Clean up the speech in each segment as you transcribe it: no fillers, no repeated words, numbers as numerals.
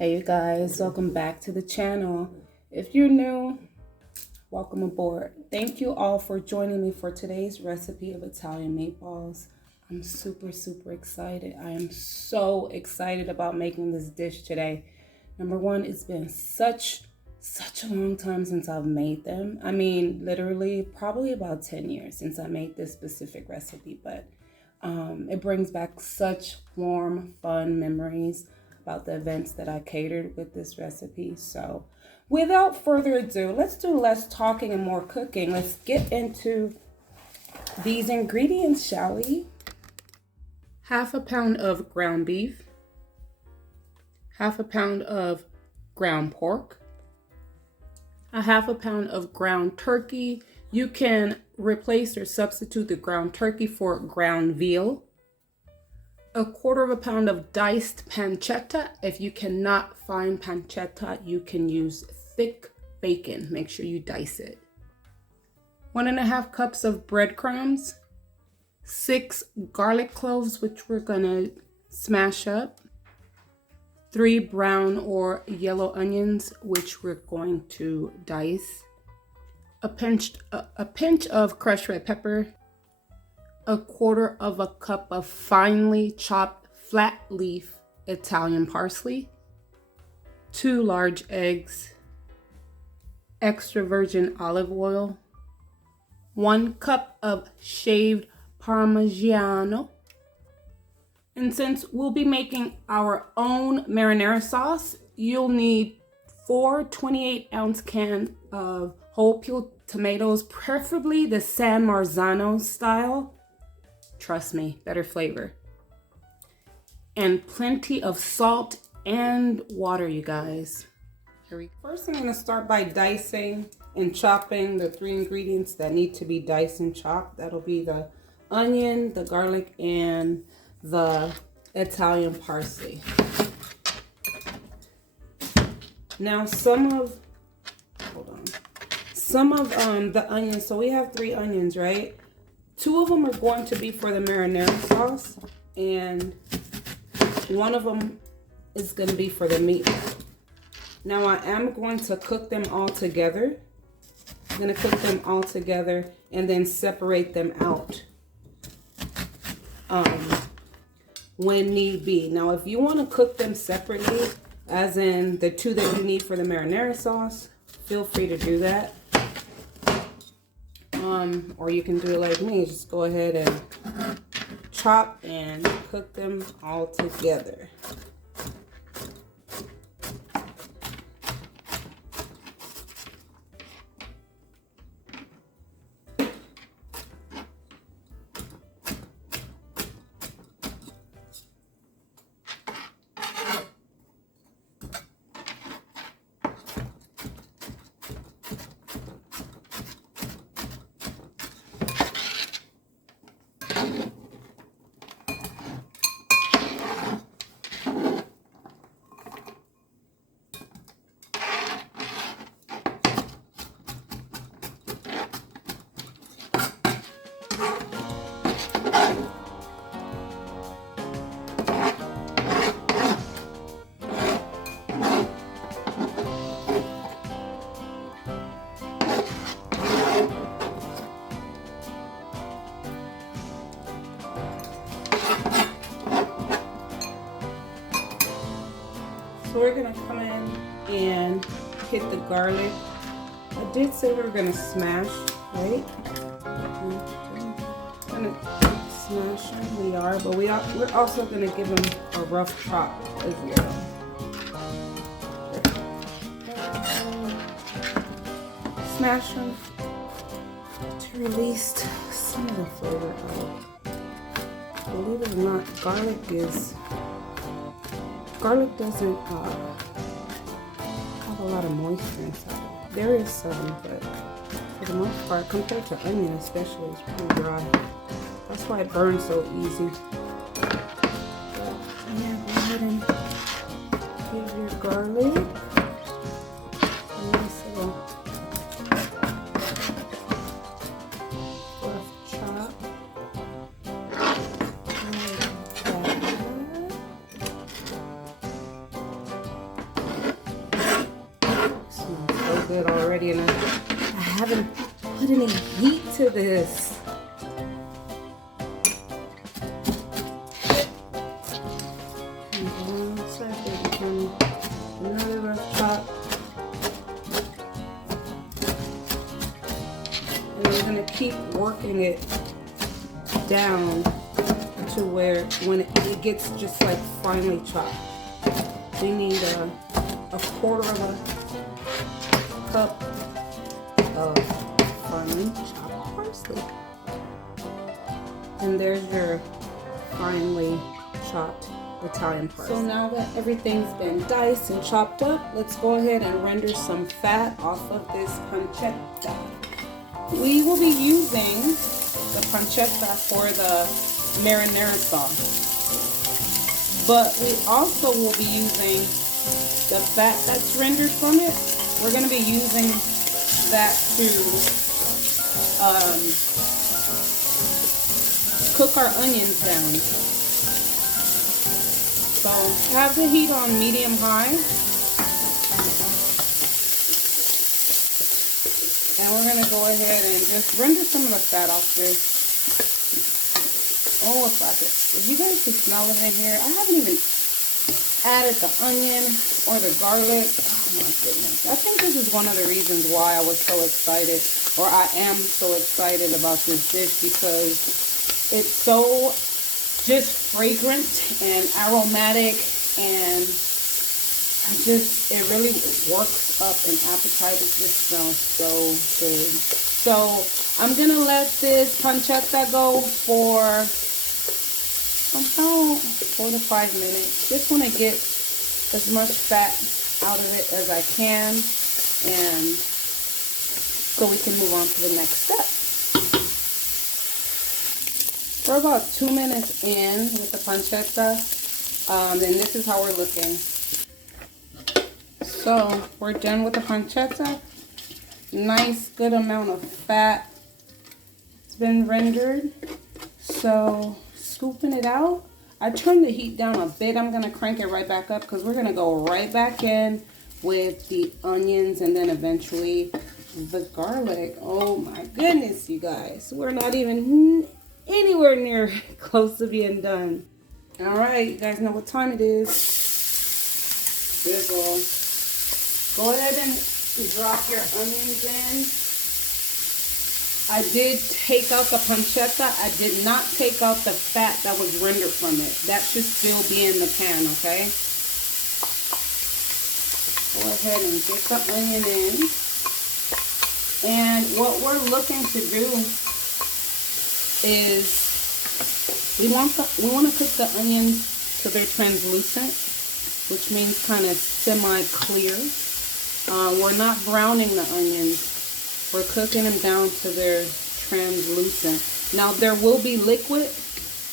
Hey you guys, welcome back to the channel. If you're new, welcome aboard. Thank you all for joining me for today's recipe of Italian meatballs. I'm super excited. I am so excited about making this dish today. Number one, it's been such a long time since I've made them. I mean, literally probably about 10 years since I made this specific recipe, but it brings back such warm, fun memories about the events that I catered with this recipe. So without further ado, let's do less talking and more cooking. Let's get into these ingredients, shall we? Half a pound of ground beef, half a pound of ground pork, a half a pound of ground turkey. You can replace or substitute the ground turkey for ground veal. A quarter of a pound of diced pancetta. If you cannot find pancetta, you can use thick bacon. Make sure you dice it. 1.5 cups of breadcrumbs. 6 garlic cloves, which we're gonna smash up. 3 brown or yellow onions, which we're going to dice. A pinch of crushed red pepper. A quarter of a cup of finely chopped flat leaf Italian parsley, 2 large eggs, extra virgin olive oil, 1 cup of shaved Parmigiano. And since we'll be making our own marinara sauce, you'll need 4 28-ounce cans of whole peeled tomatoes, preferably the San Marzano style. Trust me, better flavor. And plenty of salt and water, you guys. First, I'm gonna start by dicing and chopping the 3 ingredients that need to be diced and chopped. That'll be the onion, the garlic, and the Italian parsley. Now some of the onions, so we have 3 onions, right? 2 of them are going to be for the marinara sauce, and 1 of them is going to be for the meat. Now I am going to cook them all together. I'm going to cook them all together and then separate them out when need be. Now if you want to cook them separately, as in the 2 that you need for the marinara sauce, feel free to do that. Or you can do it like me, just go ahead and chop and cook them all together. So we're gonna come in and hit the garlic. I did say we were gonna smash, right? Gonna smash them, we are, but we're also gonna give them a rough chop as well. Smash them to release some of the flavor out. Believe it or not, garlic doesn't have a lot of moisture inside. There is some, but for the most part, compared to onion especially, it's pretty dry. That's why it burns so easy. But yeah, go ahead and give your garlic a nice little rough chop. Like that. add any heat to this. Another rough chop. And I'm gonna keep working it down to where when it gets just like finely chopped. We need a quarter of a cup of finely chopped parsley. And there's your finely chopped Italian parsley. So now that everything's been diced and chopped up, let's go ahead and render some fat off of this pancetta. We will be using the pancetta for the marinara sauce, but we also will be using the fat that's rendered from it. We're going to be using that to cook our onions down. So have the heat on medium high, and we're going to go ahead and just render some of the fat off this. Oh, if you guys can smell it in here. I haven't even added the onion or the garlic. Oh my goodness. I think this is one of the reasons why I was so excited, or I am so excited about this dish, because it's so just fragrant and aromatic, and it really works up an appetite. It just smells so good. So I'm gonna let this pancetta go for about 4 to 5 minutes. Just want to get as much fat out of it as I can, and so we can move on to the next step. We're about 2 minutes in with the pancetta, and this is how we're looking. So we're done with the pancetta. Nice, good amount of fat. It's been rendered. So scooping it out. I turned the heat down a bit. I'm going to crank it right back up because we're going to go right back in with the onions and then eventually the garlic. Oh my goodness, you guys. We're not even anywhere near close to being done. All right, you guys know what time it is. Sizzle. Go ahead and drop your onions in. I did take out the pancetta. I did not take out the fat that was rendered from it. That should still be in the pan, okay? Go ahead and get the onion in. And what we're looking to do is we want to cook the onions till they're translucent, which means kind of semi-clear. We're not browning the onions. We're cooking them down to their translucent. Now there will be liquid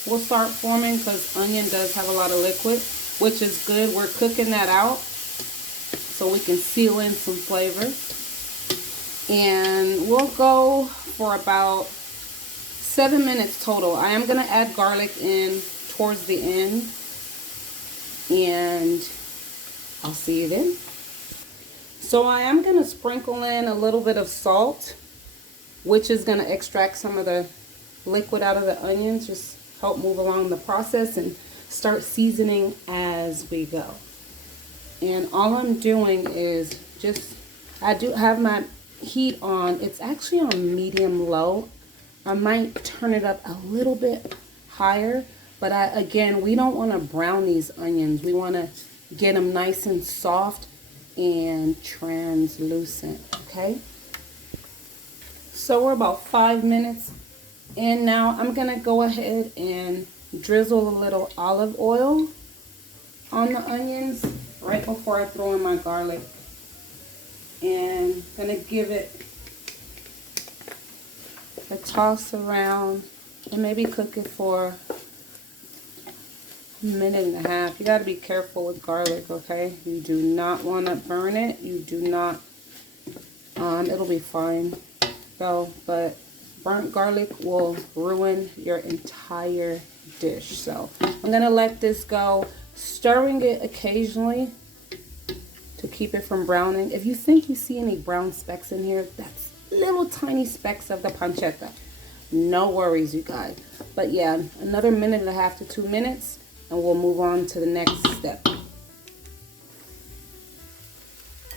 will start forming because onion does have a lot of liquid, which is good. We're cooking that out so we can seal in some flavor. And we'll go for about 7 minutes total. I am going to add garlic in towards the end, and I'll see you then. So I am going to sprinkle in a little bit of salt, which is going to extract some of the liquid out of the onions, just help move along the process, and start seasoning as we go. And all I'm doing is I do have my heat on. It's actually on medium low. I might turn it up a little bit higher, but again, we don't want to brown these onions. We want to get them nice and soft and translucent, okay? So we're about 5 minutes in now. I'm gonna go ahead and drizzle a little olive oil on the onions right before I throw in my garlic, and gonna give it a toss around and maybe cook it for a minute and a half. You got to be careful with garlic, okay? You do not want to burn it. You do not, it'll be fine though, but burnt garlic will ruin your entire dish. So I'm going to let this go, stirring it occasionally to keep it from browning. If you think you see any brown specks in here, that's little tiny specks of the pancetta. No worries, you guys. But yeah, another 1.5 to 2 minutes and we'll move on to the next step.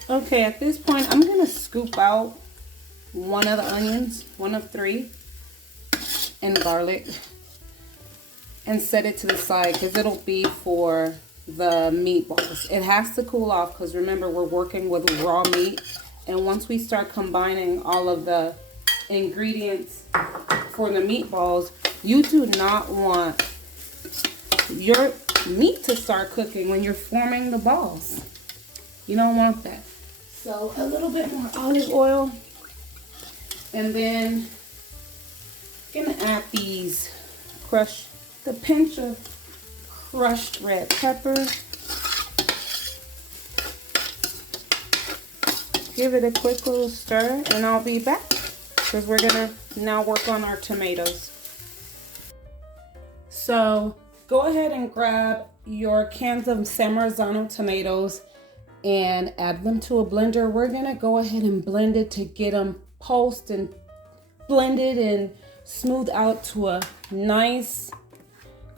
Okay, at this point, I'm gonna scoop out one of the onions, one of 3, and garlic, and set it to the side because it'll be for the meatballs. It has to cool off because remember, we're working with raw meat, and once we start combining all of the ingredients for the meatballs, you do not want your meat to start cooking when you're forming the balls. You don't want that. So a little bit more olive oil, and then I'm gonna add these the pinch of crushed red pepper. Give it a quick little stir, and I'll be back because we're gonna now work on our tomatoes. So go ahead and grab your cans of San Marzano tomatoes and add them to a blender. We're gonna go ahead and blend it to get them pulsed and blended and smooth out to a nice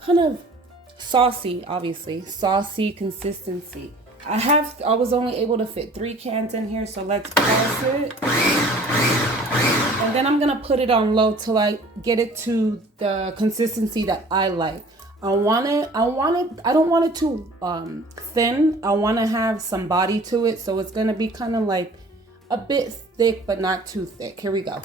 kind of saucy, obviously, saucy consistency. I was only able to fit 3 cans in here, so let's pause it. And then I'm gonna put it on low till I get it to the consistency that I like. I don't want it too thin. I want to have some body to it, so it's gonna be kind of like a bit thick, but not too thick. Here we go.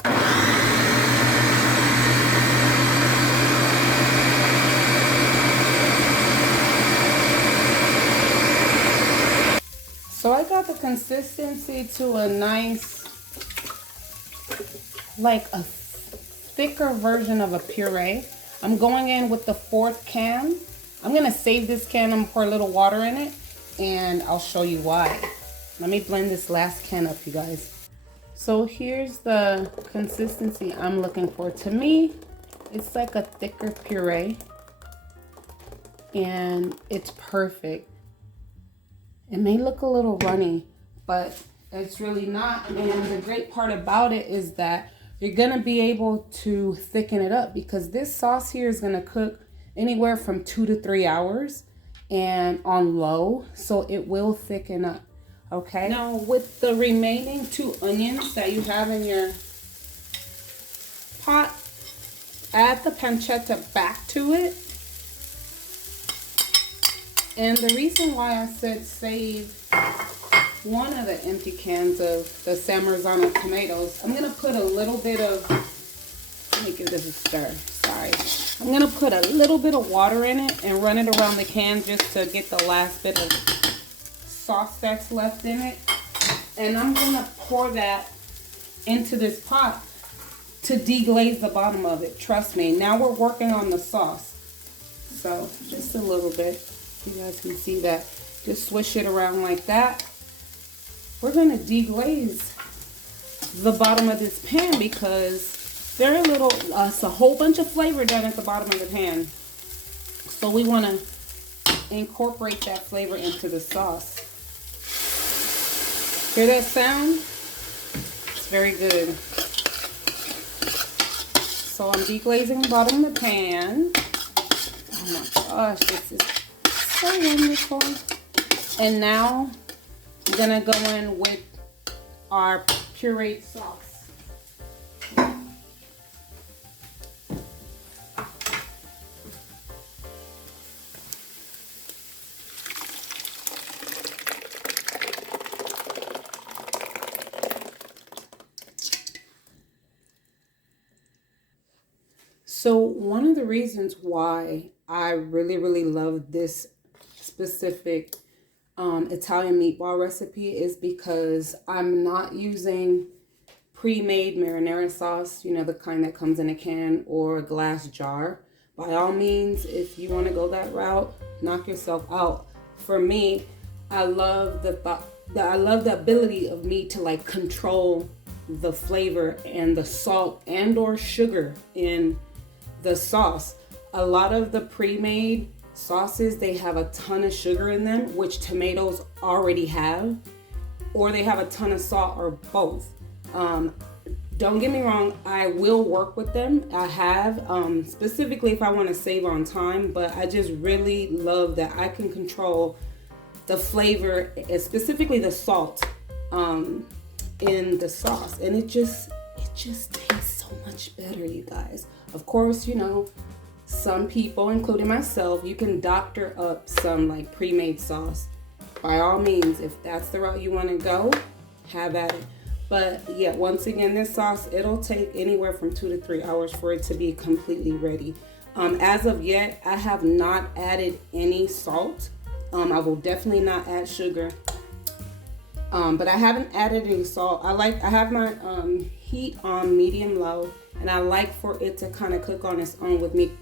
So I got the consistency to a nice, like a thicker version of a puree. I'm going in with the 4th can. I'm gonna save this can and pour a little water in it, and I'll show you why. Let me blend this last can up, you guys. So here's the consistency I'm looking for. To me, it's like a thicker puree, and it's perfect. It may look a little runny, but it's really not. And the great part about it is that you're gonna be able to thicken it up because this sauce here is gonna cook anywhere from 2 to 3 hours and on low, so it will thicken up. Okay, now with the remaining 2 onions that you have in your pot, add the pancetta back to it. And the reason why I said save one of the empty cans of the San Marzano tomatoes, I'm gonna put a little bit of, let me give this a stir, sorry. I'm gonna put a little bit of water in it and run it around the can just to get the last bit of sauce that's left in it. And I'm gonna pour that into this pot to deglaze the bottom of it. Trust me, now we're working on the sauce. So just a little bit. You guys can see that. Just swish it around like that. We're going to deglaze the bottom of this pan because very little, it's a whole bunch of flavor down at the bottom of the pan. So we want to incorporate that flavor into the sauce. Hear that sound? It's very good. So I'm deglazing the bottom of the pan. Oh my gosh, this is so wonderful. And now I'm gonna go in with our pureed sauce. So one of the reasons why I really love this specific Italian meatball recipe is because I'm not using pre-made marinara sauce, you know, the kind that comes in a can or a glass jar. By all means, if you want to go that route, knock yourself out. For me, I love the ability of me to like control the flavor and the salt and or sugar in the sauce. A lot of the pre-made sauces, they have a ton of sugar in them, which tomatoes already have, or they have a ton of salt, or both. don't get me wrong, I will work with them. I have, specifically if I want to save on time, but I just really love that I can control the flavor, specifically the salt in the sauce. And it just tastes so much better, you guys. Of course, you know, some people, including myself, you can doctor up some like pre-made sauce. By all means, if that's the route you want to go, have at it. But yeah, once again, this sauce, it'll take anywhere from 2 to 3 hours for it to be completely ready. As of yet, I have not added any salt. I will definitely not add sugar. But I haven't added any salt. I have my heat on medium low, and I like for it to kind of cook on its own with me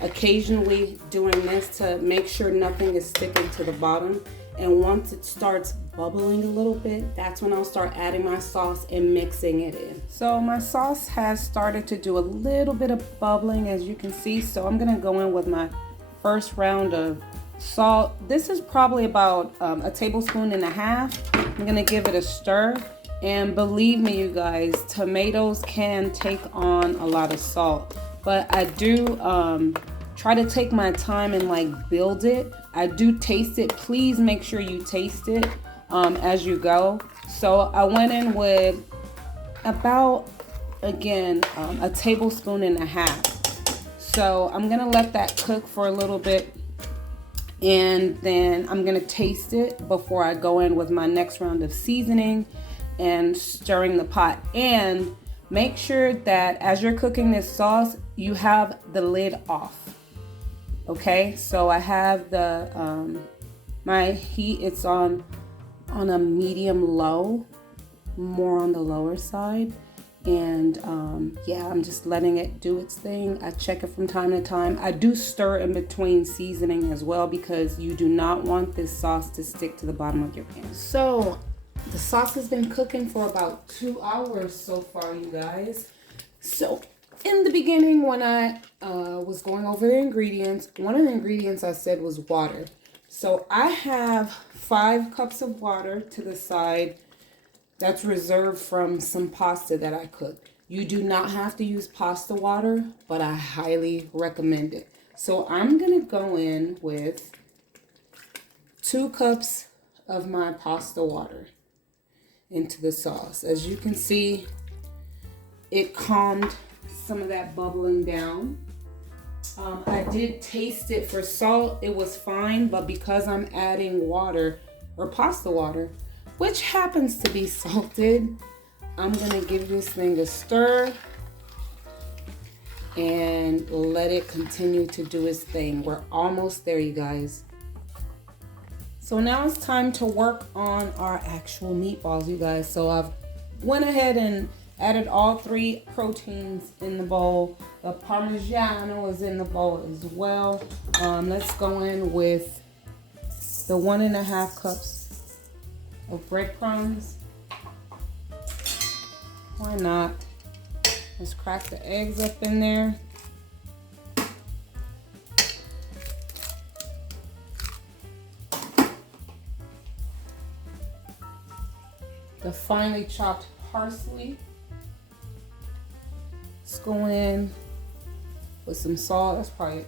occasionally doing this to make sure nothing is sticking to the bottom. And once it starts bubbling a little bit, that's when I'll start adding my sauce and mixing it in. So my sauce has started to do a little bit of bubbling, as you can see. So I'm gonna go in with my first round of salt. This is probably about a tablespoon and a half. I'm gonna give it a stir. And believe me, you guys, tomatoes can take on a lot of salt. But I do try to take my time and like build it. I do taste it. Please make sure you taste it as you go. So I went in with about, again, a tablespoon and a half. So I'm gonna let that cook for a little bit, and then I'm gonna taste it before I go in with my next round of seasoning and stirring the pot. And make sure that as you're cooking this sauce, you have the lid off. Okay, so I have the my heat, it's on a medium low, more on the lower side. And yeah, I'm just letting it do its thing. I check it from time to time. I do stir in between seasoning as well, because you do not want this sauce to stick to the bottom of your pan. So the sauce has been cooking for about 2 hours so far, you guys. So in the beginning, when I was going over the ingredients, one of the ingredients I said was water. So I have 5 cups of water to the side. That's reserved from some pasta that I cooked. You do not have to use pasta water, but I highly recommend it. So I'm gonna go in with 2 cups of my pasta water into the sauce. As you can see, it calmed some of that bubbling down. I did taste it for salt. It was fine, but because I'm adding water or pasta water, which happens to be salted, I'm gonna give this thing a stir and let it continue to do its thing. We're almost there, you guys. So now it's time to work on our actual meatballs, you guys. So I've went ahead and added all 3 proteins in the bowl. The Parmigiano is in the bowl as well. Let's go in with the 1.5 cups of breadcrumbs. Why not? Let's crack the eggs up in there. The finely chopped parsley. Let's go in with some salt. That's probably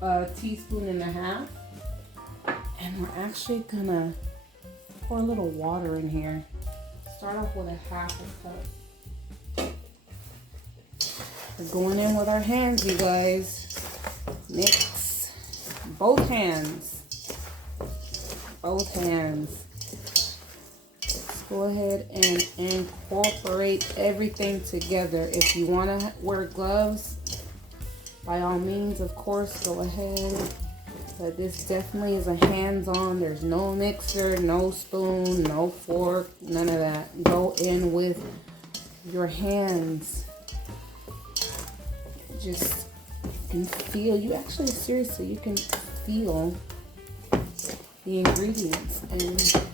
a teaspoon and a half. And we're actually gonna pour a little water in here. Start off with a 1/2 cup. We're going in with our hands, you guys. Mix. Both hands. Both hands. Go ahead and incorporate everything together. If you want to wear gloves, by all means, of course, go ahead. But this definitely is a hands-on. There's no mixer, no spoon, no fork, none of that. Go in with your hands. Just can feel, you actually, seriously, you can feel the ingredients, and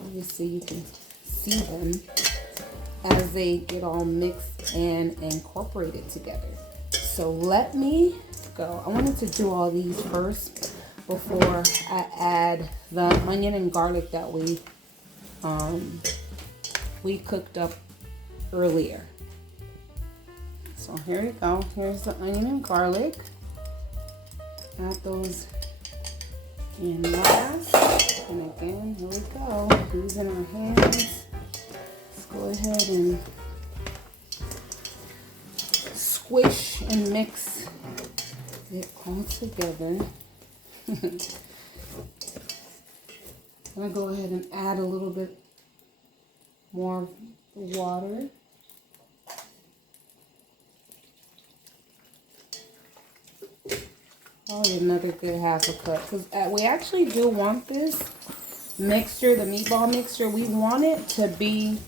obviously you can see them as they get all mixed and incorporated together. So let me go. I wanted to do all these first before I add the onion and garlic that we cooked up earlier. So here we go. Here's the onion and garlic. Add those in last. And again, here we go. Using our hands. Let's go ahead and squish and mix it all together. I'm gonna go ahead and add a little bit more of the water. Probably another good half a cup, because we actually do want this mixture, the meatball mixture, we want it to be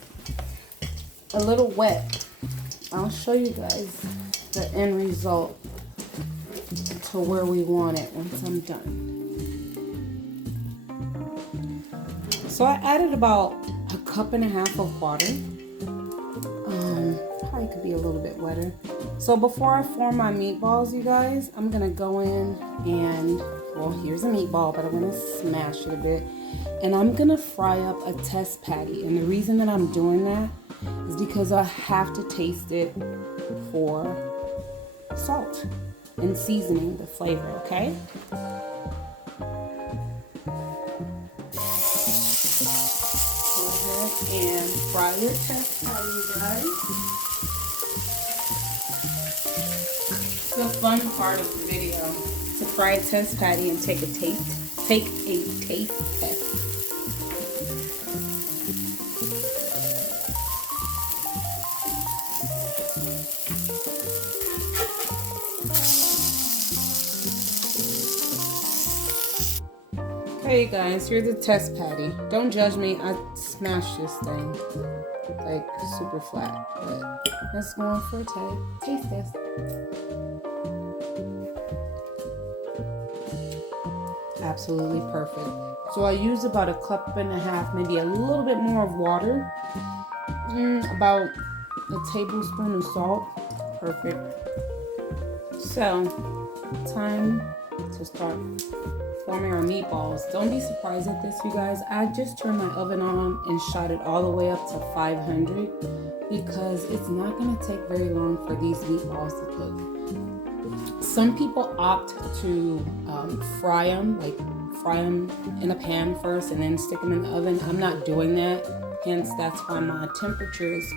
a little wet. I'll show you guys the end result to where we want it once I'm done. So I added about a cup and a half of water. Probably could be a little bit wetter. So before I form my meatballs, you guys, I'm gonna go in and, well, here's a meatball, but I'm gonna smash it a bit. And I'm gonna fry up a test patty. And the reason that I'm doing that is because I have to taste it for salt and seasoning the flavor, okay? Go ahead and fry your test patty, you guys. It's the fun part of the video, to fry a test patty and take a taste test. Okay guys, here's a test patty. Don't judge me, I smashed this thing like super flat, but let's go on for a taste test. Absolutely perfect. So I use about a cup and a half, maybe a little bit more of water, about a tablespoon of salt. Perfect. So time to start forming our meatballs. Don't be surprised at this, you guys. I just turned my oven on and shot it all the way up to 500 because it's not going to take very long for these meatballs to cook. Some people opt to fry them in a pan first and then stick them in the oven. I'm not doing that. Hence, that's why my temperature is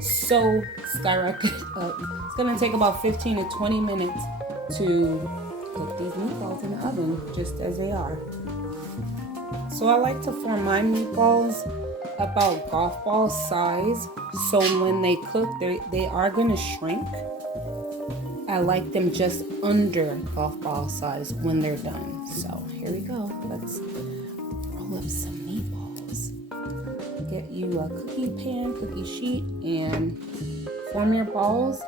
so skyrocketed up. It's going to take about 15 to 20 minutes to cook these meatballs in the oven just as they are. So I like to form my meatballs about golf ball size, so when they cook they are going to shrink. I like them just under golf ball size when they're done. So here we go. Let's roll up some meatballs. Get you a cookie pan, cookie sheet, and form your balls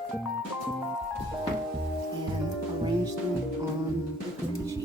and arrange them on the cookie sheet.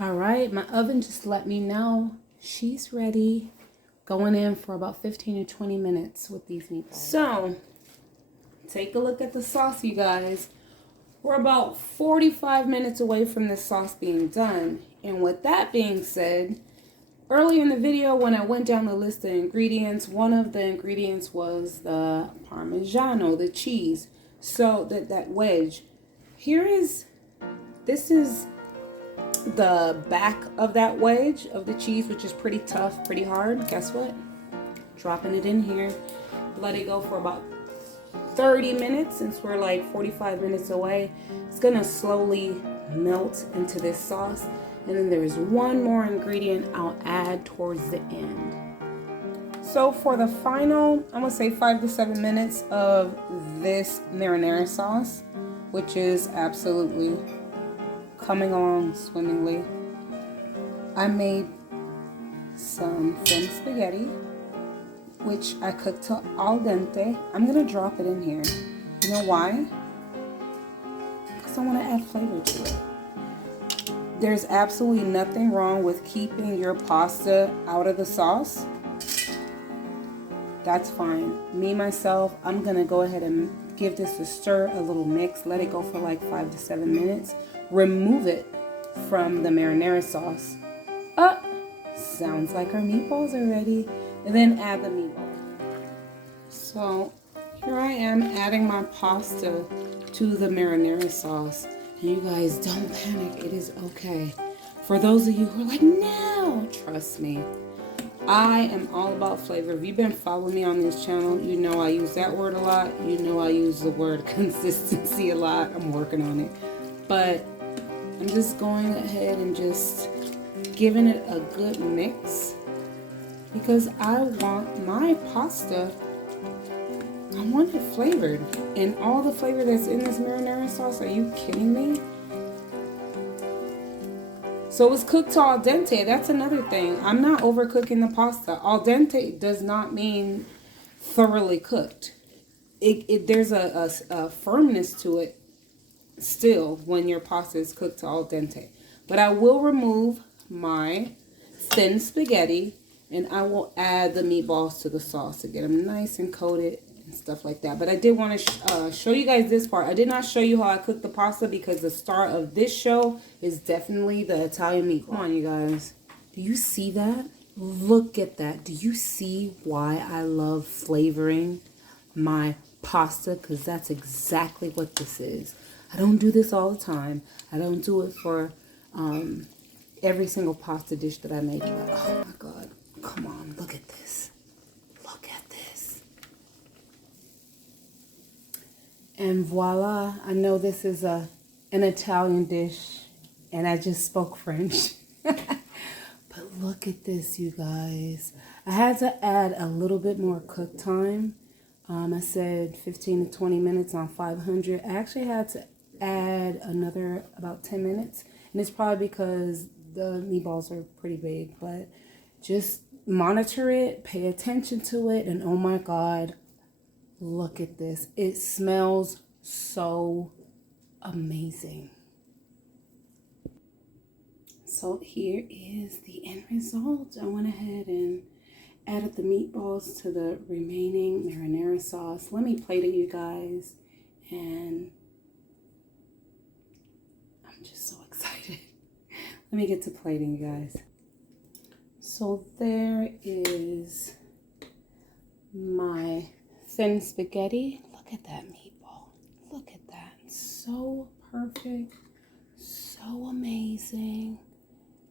All right, my oven just let me know she's ready. Going in for about 15 to 20 minutes with these meatballs. So, take a look at the sauce, you guys. We're about 45 minutes away from this sauce being done. And with that being said, earlier in the video when I went down the list of ingredients, one of the ingredients was the Parmigiano, the cheese. So that wedge. This is the back of that wedge of the cheese, which is pretty tough, pretty hard. Guess what? Dropping it in here. Let it go for about 30 minutes since we're like 45 minutes away. It's gonna slowly melt into this sauce. And then there's one more ingredient I'll add towards the end. So for the final, I'm gonna say 5 to 7 minutes of this marinara sauce, which is absolutely coming along swimmingly, I made some thin spaghetti, which I cooked to al dente. I'm gonna drop it in here. You know why? Because I want to add flavor to it. There's absolutely nothing wrong with keeping your pasta out of the sauce. That's fine. Me, myself, I'm gonna go ahead and give this a stir, a little mix, let it go for like 5 to 7 minutes. Remove it from the marinara sauce. Sounds like our meatballs are ready. And then add the meatballs. So here I am adding my pasta to the marinara sauce. And you guys, don't panic, it is okay. For those of you who are like, no, trust me. I am all about flavor. If you've been following me on this channel, you know I use that word a lot. You know I use the word consistency a lot. I'm working on it. But I'm just going ahead and just giving it a good mix because I want my pasta, I want it flavored. And all the flavor that's in this marinara sauce, are you kidding me? So it's cooked to al dente. That's another thing. I'm not overcooking the pasta. Al dente does not mean thoroughly cooked. There's a firmness to it still when your pasta is cooked to al dente. But I will remove my thin spaghetti and I will add the meatballs to the sauce to get them nice and coated and stuff like that. But I did want to show you guys this part. I did not show you how I cook the pasta because the star of this show is definitely the Italian meatball. Come on, you guys. Do you see that? Look at that. Do you see why I love flavoring my pasta? Because that's exactly what this is. I don't do this all the time. I don't do it for every single pasta dish that I make. Oh my God. Come on. Look at this. Look at this. And voila, I know this is an Italian dish and I just spoke French. But look at this, you guys. I had to add a little bit more cook time. I said 15 to 20 minutes on 500. I actually had to add another about 10 minutes. And it's probably because the meatballs are pretty big. But just monitor it, pay attention to it, and oh my God, look at this. It smells so amazing. So here is the end result. I went ahead and added the meatballs to the remaining marinara sauce. Let me plate it, you guys. And I'm just so excited. Let me get to plating, you guys. So there is my thin spaghetti. Look at that meatball. Look at that. So perfect. So amazing.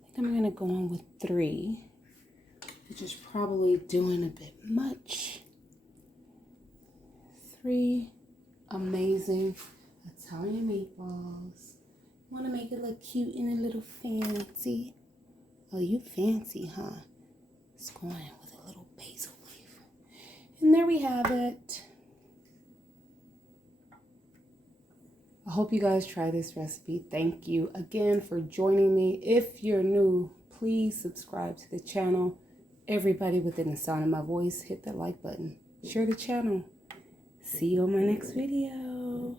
I think I'm going to go on with 3, which is probably doing a bit much. 3 amazing Italian meatballs. Want to make it look cute and a little fancy. Oh, you fancy, huh? Let's go in with a little basil leaf. And there we have it. I hope you guys try this recipe. Thank you again for joining me. If you're new, please subscribe to the channel. Everybody within the sound of my voice, hit that like button. Share the channel. See you on my next video.